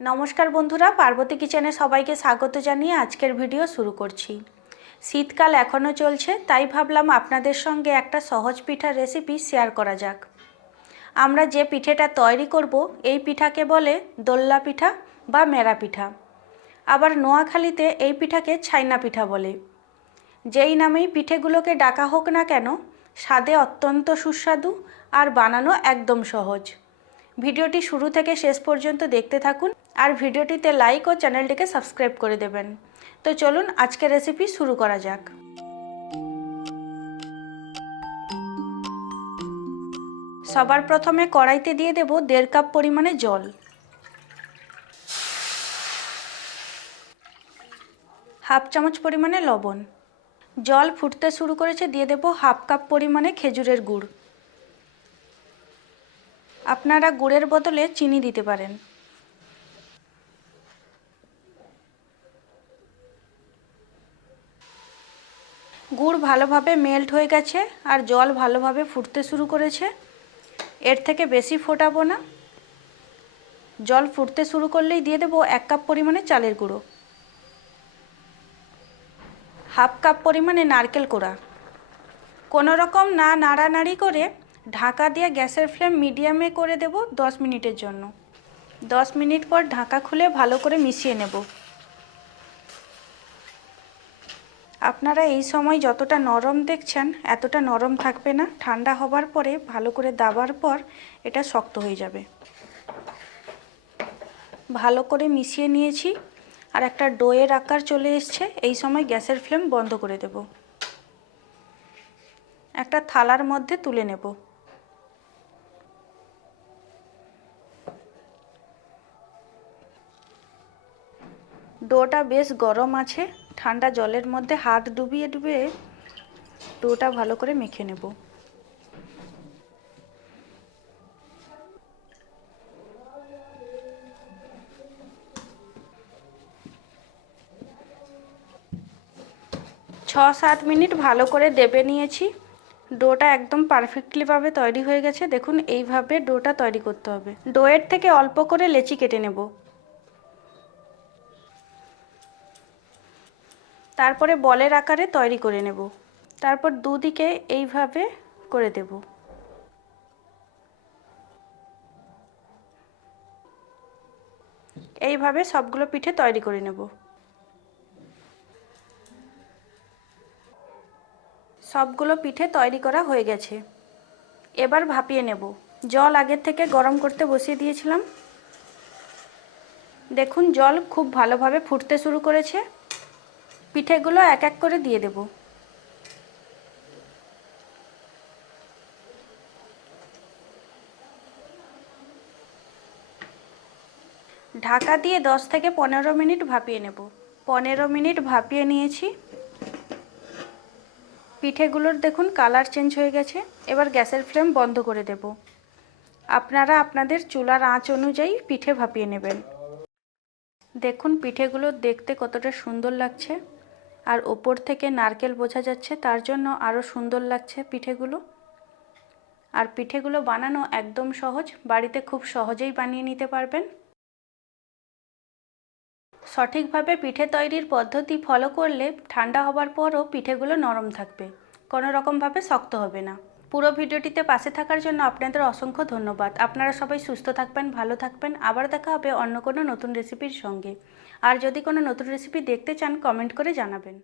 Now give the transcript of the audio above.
নমস্কার বন্ধুরা, পার্বতী কিচেনে সবাইকে স্বাগত জানিয়ে আজকের ভিডিও শুরু করছি। শীতকাল এখনও চলছে, তাই ভাবলাম আপনাদের সঙ্গে একটা সহজ পিঠার রেসিপি শেয়ার করা যাক। আমরা যে পিঠেটা তৈরি করব, এই পিঠাকে বলে দোল্লা পিঠা বা মেরা পিঠা। আবার নোয়াখালীতে এই পিঠাকে ছাইনা পিঠা বলে। যেই নামেই পিঠেগুলোকে ডাকা হোক না কেন, স্বাদে অত্যন্ত সুস্বাদু আর বানানো একদম সহজ। ভিডিওটি শুরু থেকে শেষ পর্যন্ত দেখতে থাকুন। আর ভিডিওটিতে লাইক ও চ্যানেলটিকে সাবস্ক্রাইব করে দেবেন। তো চলুন আজকের রেসিপি শুরু করা যাক। সবার প্রথমে কড়াইতে দিয়ে দেব দেড় কাপ পরিমাণে জল। হাফ চামচ পরিমাণে লবণ। জল ফুটতে শুরু করেছে দিয়ে দেব হাফ কাপ পরিমাণে খেজুরের গুড়। আপনারা গুড়ের বদলে চিনি দিতে পারেন। গুড় ভালোভাবে মেল্ট হয়ে গেছে আর জল ভালোভাবে ফুটতে শুরু করেছে। এর থেকে বেশি ফোটাবো না। জল ফুটতে শুরু করলেই দিয়ে দেবো এক কাপ পরিমাণে চালের গুঁড়ো। হাফ কাপ পরিমাণে নারকেল কোড়া। কোনো রকম না নাড়ানাড়ি করে ঢাকা দিয়ে গ্যাসের ফ্লেম মিডিয়ামে করে দেব দশ মিনিটের জন্য। দশ মিনিট পর ঢাকা খুলে ভালো করে মিশিয়ে নেব। আপনারা এই সময় যতটা নরম দেখছেন, এতটা নরম থাকবে না। ঠান্ডা হবার পরে ভালো করে দাবার পর এটা শক্ত হয়ে যাবে। ভালো করে মিশিয়ে নিয়েছি আর একটা ডোয়ের আকার চলে এসছে। এই সময় গ্যাসের ফ্লেম বন্ধ করে দেব। একটা থালার মধ্যে তুলে নেব। ডোটা বেশ গরম আছে। ঠান্ডা জলের মধ্যে হাত ডুবিয়ে ডুবিয়ে ডোটা ভালো করে মেখে নেব। ছ সাত মিনিট ভালো করে দেবে নিয়েছি। ডোটা একদম পারফেক্টলিভাবে তৈরি হয়ে গেছে। দেখুন, এইভাবে ডোটা তৈরি করতে হবে। ডোয়ের থেকে অল্প করে লেচি কেটে নেব। তারপরে বলের আকারে তৈরি করে নেব। তারপর দুদিকে এইভাবে করে দেব। এইভাবে সবগুলো পিঠে তৈরি করে নেব। সবগুলো পিঠে তৈরি করা হয়ে গেছে। এবার ভাপিয়ে নেব। জল আগের থেকে গরম করতে বসিয়ে দিয়েছিলাম। দেখুন, জল খুব ভালোভাবে ফুটতে শুরু করেছে। পিঠেগুলো এক এক করে দিয়ে দেব। ঢাকা দিয়ে দশ থেকে পনেরো মিনিট ভাপিয়ে নেব। পনেরো মিনিট ভাপিয়ে নিয়েছি। পিঠেগুলোর দেখুন কালার চেঞ্জ হয়ে গেছে। এবার গ্যাসের ফ্লেম বন্ধ করে দেব। আপনারা আপনাদের চুলার আঁচ অনুযায়ী পিঠে ভাপিয়ে নেবেন। দেখুন পিঠেগুলো দেখতে কতটা সুন্দর লাগছে। আর ওপর থেকে নারকেল বোঝা যাচ্ছে, তার জন্য আরও সুন্দর লাগছে পিঠেগুলো। আর পিঠেগুলো বানানো একদম সহজ, বাড়িতে খুব সহজেই বানিয়ে নিতে পারবেন। সঠিকভাবে পিঠে তৈরির পদ্ধতি ফলো করলে ঠান্ডা হবার পরও পিঠেগুলো নরম থাকবে, কোনো রকমভাবে শক্ত হবে না। পুরো ভিডিওটিতে পাশে থাকার জন্য আপনাদের অসংখ্য ধন্যবাদ। আপনারা সবাই সুস্থ থাকবেন, ভালো থাকবেন। আবার দেখা হবে অন্য কোনো নতুন রেসিপির সঙ্গে। আর যদি কোনো নতুন রেসিপি দেখতে চান, কমেন্ট করে জানাবেন।